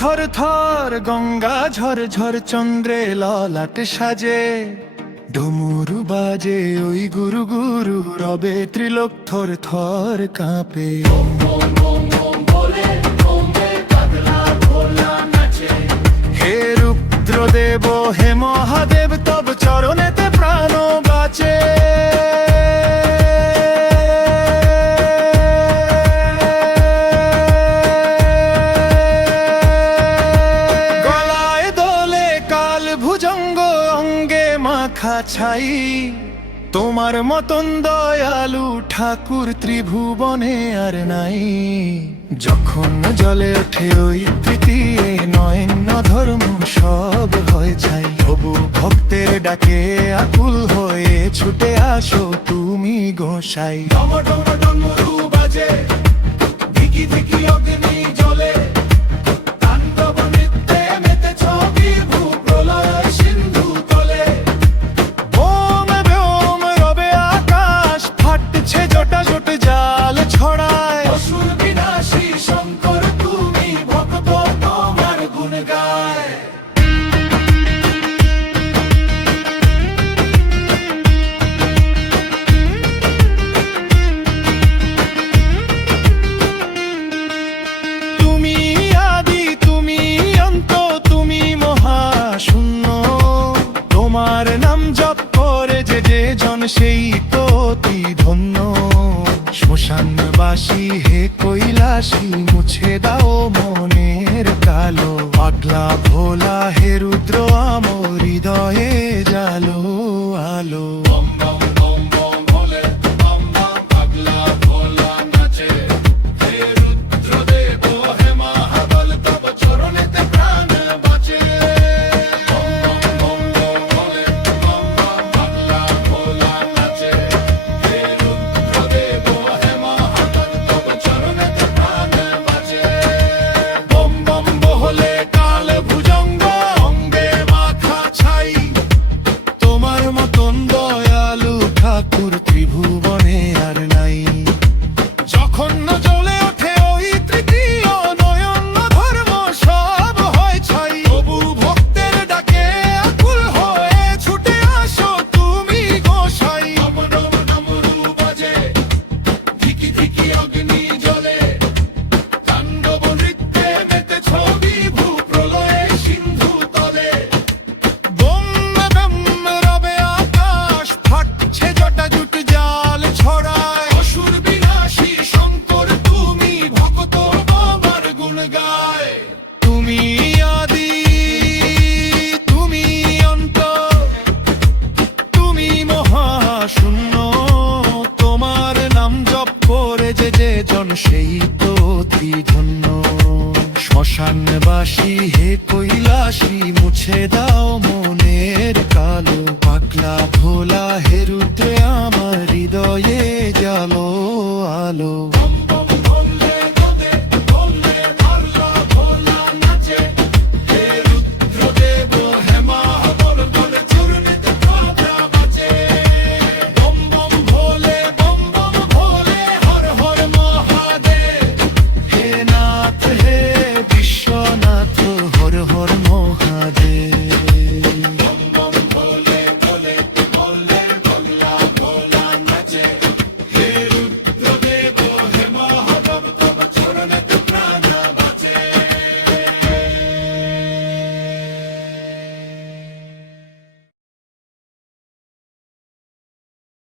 থর থর গঙ্গা ঝর ঝর চন্দ্রে ললাট সাজে, ডমরু বাজে ওই গুরু গুরু রবে, ত্রিলোক থর থর কাঁপে। হে রুদ্রদেব হে মহাদেব, তব চরণেতে প্রাণ বাঁচে। গলায় দোলে কাল ভুজঙ্গ, অঙ্গে মাখা ছাই, তোমার মতন দয়ালু ঠাকুর ত্রিভুবনে আর নাই। যখন জলে ওঠে ওই তৃতীয় নয়ন ধর্ম সব হয়ে যায়, তবু ভক্তের ডাকে আকুল হয়ে ছুটে আসো তুমি গোসাই। ডম ডম ডমরু বাজে, ধিকি ধিকি অগ্নি জ্বলে, তাণ্ডব নৃত্যে মেতেছ বিভু প্রলয় সিন্ধু তলে। বোম ব্যোম রবে আকাশ, ফাটছে জটা জট জাল ছড়ায়, অসুর বিনাশী শঙ্কর তুমি, ভক্ত তোমার গুণ গায়। তুমি আদি তুমি অন্ত, তুমি মহাশূন্য, তোমার নাম জপ করে যে যে জন সেই তো অতি ধন্য। শ্মশানবাসী হে কৈলাসী, মুছে দাও মনের কালো, পাগলা ভোলা হে রুদ্র আমর হৃদয়ে